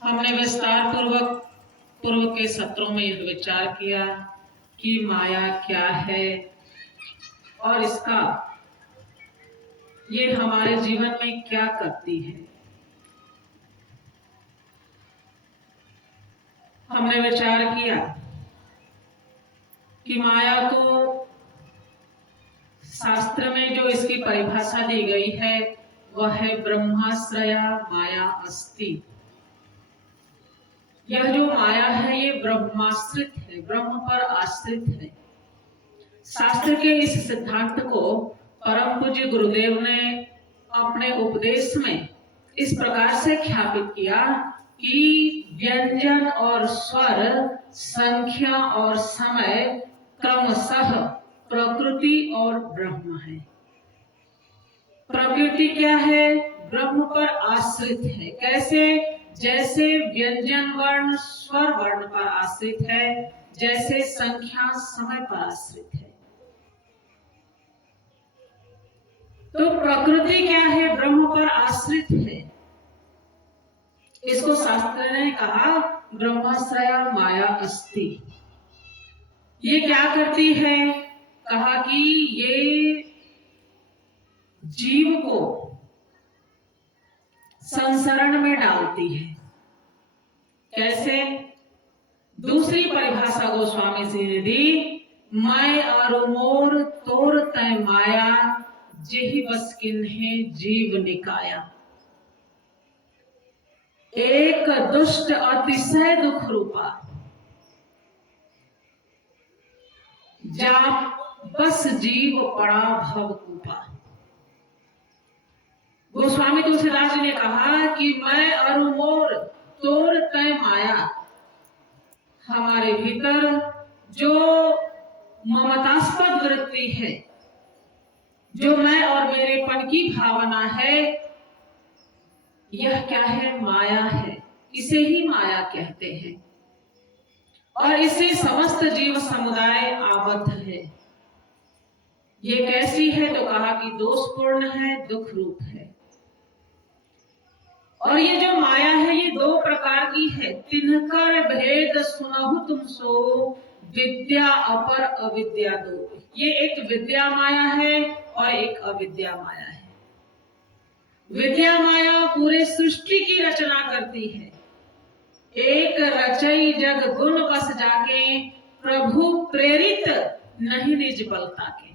हमने विस्तार पूर्व के सत्रों में यह विचार किया कि माया क्या है और इसका ये हमारे जीवन में क्या करती है। हमने विचार किया कि माया को शास्त्र में जो इसकी परिभाषा दी गई है वह है ब्रह्माश्रया माया अस्ति। यह जो माया है ये ब्रह्माश्रित है, ब्रह्म पर आश्रित है। शास्त्र के इस सिद्धांत को परम पूज्य गुरुदेव ने अपने उपदेश में इस प्रकार से ख्यापित किया कि व्यंजन और स्वर, संख्या और समय क्रमशः प्रकृति और ब्रह्म है। प्रकृति क्या है? ब्रह्म पर आश्रित है। कैसे? जैसे व्यंजन वर्ण स्वर वर्ण पर आश्रित है, जैसे संख्या समय पर आश्रित है। तो प्रकृति क्या है? ब्रह्म पर आश्रित है। इसको शास्त्र ने कहा ब्रह्माश्रया माया अस्ति। ये क्या करती है? कहा कि ये जीव को संसरण में डालती है। कैसे? दूसरी परिभाषा गोस्वामी जी ने दी, मैं और मोर तोर तय माया जेहि बस किन्हे जीव निकाया। एक दुष्ट अतिशय दुख रूपा जा बस जीव पड़ा भव कूपा। गोस्वामी तुलसीदास जी ने कहा कि मैं और मोर तोर तय माया, हमारे भीतर जो ममतास्पद वृत्ति है, जो मैं और मेरेपन की भावना है, यह क्या है? माया है। इसे ही माया कहते हैं और इसे समस्त जीव समुदाय आबद्ध है। ये कैसी है? तो कहा कि दोषपूर्ण है, दुख रूप है। और ये जो माया है ये दो प्रकार की है। तिनकर भेद सुनहु तुम सो, विद्या अपर अविद्या दो। ये एक विद्या माया है और एक अविद्या माया है। विद्या माया पूरे सृष्टि की रचना करती है। एक रचई जग गुण बस जाके, प्रभु प्रेरित नहीं निज बल ताके।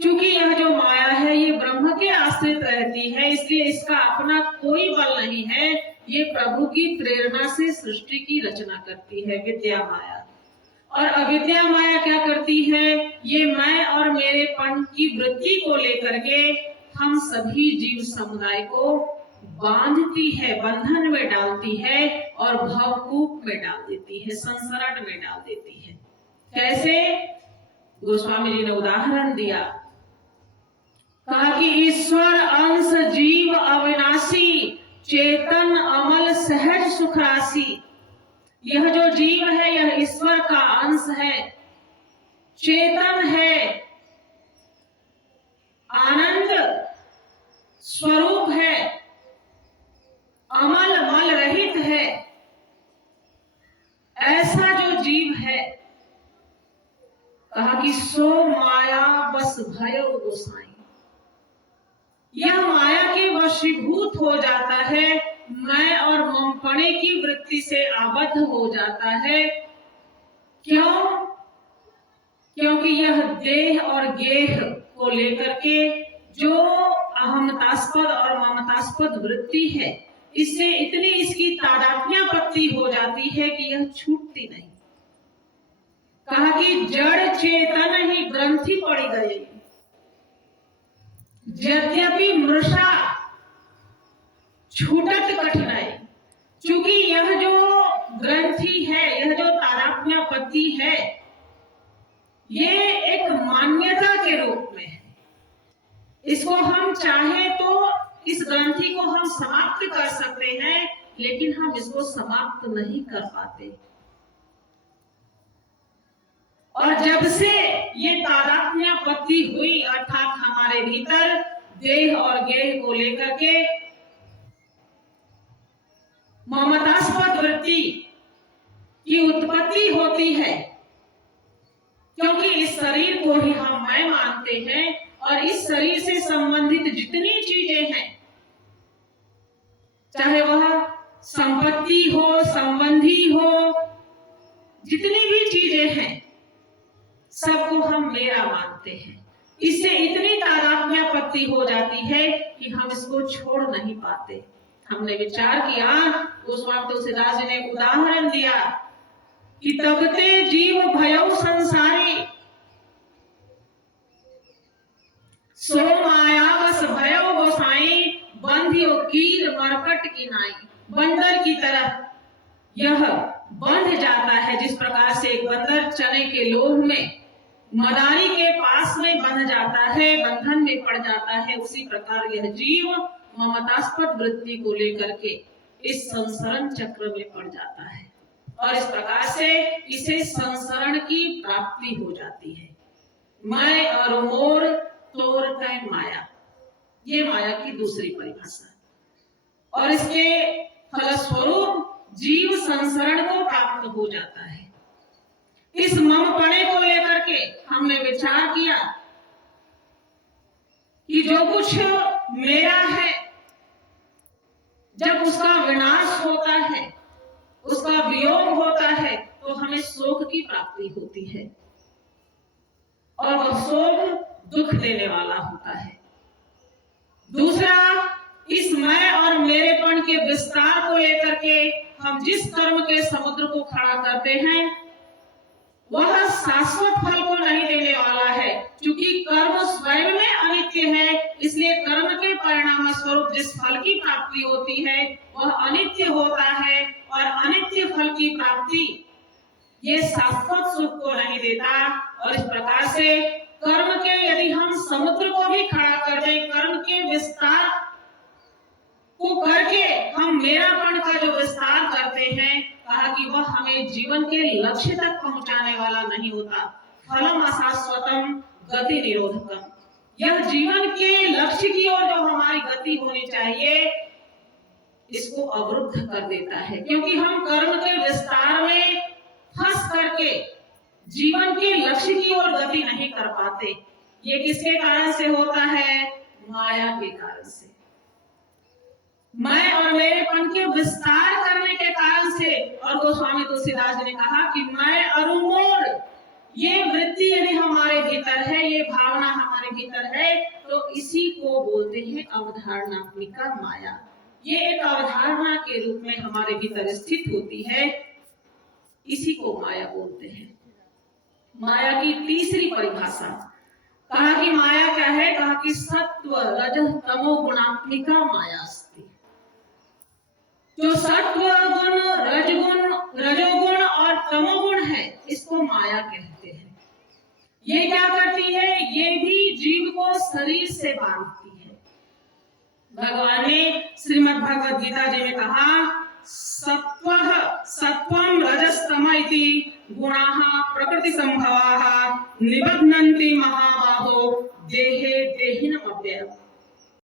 क्योंकि यह जो माया है ये ब्रह्म के आश्रित रहती है, इसलिए इसका अपना कोई बल नहीं है। ये प्रभु की प्रेरणा से सृष्टि की रचना करती है, विद्या माया। और अविद्या माया क्या करती है? ये मैं और मेरेपन की वृत्ति को लेकर के हम सभी जीव समुदाय को बांधती है, बंधन में डालती है और भवकूप में डाल देती है, संसरण में डाल देती है। कैसे? गोस्वामी जी ने उदाहरण दिया, कहा कि ईश्वर अंश जीव अविनाशी, चेतन अमल सहज सुख राशि। यह जो जीव है यह ईश्वर का अंश है, चेतन है, आनंद स्वरूप है, अमल मल रहित है। ऐसा जो जीव है, कहा कि सो माया बस भयो गोसाई। यह माया के वशीभूत हो जाता है, मैं और ममपणे की वृत्ति से आबद्ध हो जाता है। क्यों? क्योंकि यह देह और गेह को लेकर के जो अहमतास्पद और ममतास्पद वृत्ति है, इससे इतनी इसकी तादात्म्यापत्ति हो जाती है कि यह छूटती नहीं। कहा कि जड़ चेतन ही ग्रंथि पड़ी गई, यद्यपि मृषा छूटत कठिनाई। क्योंकि यह जो ग्रंथि है, यह जो तादात्म्यापत्ति है, ये एक मान्यता के रूप में है। इसको हम चाहे तो इस ग्रंथि को हम समाप्त कर सकते हैं, लेकिन हम इसको समाप्त नहीं कर पाते। और जब से ये तादात्म्यापत्ति हुई, अर्थात हमारे भीतर देह और गेह को लेकर के ममतास्पद वृत्ति की उत्पत्ति होती है, क्योंकि इस शरीर को ही हम मैं मानते हैं और इस शरीर से संबंधित जितनी चीजें हैं, चाहे वह संपत्ति हो, संबंधी हो, जितनी भी चीजें हैं, सबको हम मेरा मानते हैं। इससे इतनी तादात्म्यपत्ति हो जाती है कि हम इसको छोड़ नहीं पाते। हमने विचार किया, गोस्वामी तुलसीदास जी ने उदाहरण दिया कि तबते जीव भयो संसारी, सो माया बस भयो गोसाई, बंधियो कीर मरकट की नाई। बंदर की तरह यह बंध जाता है, जिस प्रकार से एक बंदर चने के लोभ में मदारी के पास में बंध जाता है, बंधन में पड़ जाता है, उसी प्रकार यह जीव ममतास्पद वृत्ति को लेकर के इस संसरण चक्र में पड़ जाता है और इस प्रकार से इसे संसरण की प्राप्ति हो जाती है। मैं और मोर तोर कै माया, ये माया की दूसरी परिभाषा। और इसके फलस्वरूप जीव संसरण को प्राप्त हो जाता है। इस ममपणे को लेकर के हमने विचार किया कि जो कुछ मेरा है, जब उसका विनाश होता है, उसका वियोग होता है, तो हमें शोक की प्राप्ति होती है और वह शोक दुख देने वाला होता है। दूसरा, इस मैं और मेरेपन के विस्तार को लेकर के हम जिस कर्म के समुद्र को खड़ा करते हैं, वह शाश्वत फल को नहीं देने वाला है। क्योंकि कर्म स्वयं में अनित्य है, इसलिए कर्म के परिणाम स्वरूप जिस फल की प्राप्ति होती है वह अनित्य होता है और अनित्य फल की प्राप्ति ये शाश्वत सुख को नहीं देता। और इस प्रकार से कर्म के यदि हम समुद्र को भी खड़ा कर दें, कर्म के विस्तार को करके हम मेरापन का जो विस्तार करते हैं, कहा कि वह हमें जीवन के लक्ष्य तक पहुंचाने वाला नहीं होता। फलम अशाश्वतम गति निरोधकम, यह जीवन के लक्ष्य की ओर जो हमारी गति होनी चाहिए, इसको अवरुद्ध कर देता है। क्योंकि हम कर्म के विस्तार में फंस करके जीवन के लक्ष्य की ओर गति नहीं कर पाते। ये किसके कारण से होता है? माया के कारण से। मैं और मेरेपन के विस्तार करने के कारण से। और गोस्वामी तुलसीदास जी ने कहा कि मैं और मोर, ये वृत्ति यदि हमारे भीतर है, ये भावना हमारे भीतर है, तो इसी को बोलते हैं अवधारणात्मिका माया। ये एक अवधारणा के रूप में हमारे भीतर स्थित होती है, इसी को माया बोलते हैं। माया की तीसरी परिभाषा, कहा कि माया क्या है? कहा कि सत्व रजः तमो गुणात्मिका माया अस्ति। जो सत्व गुण, रजोगुण और तमोगुण है, इसको माया कहते हैं। ये क्या करती है? ये भी जीव को शरीर से बांधती है। भगवान ने श्रीमद् भगवद गीता जी में कहा, सत्वं रजस्तम इति गुणाः प्रकृति संभवाः निबध्नन्ति महाबाहो देहे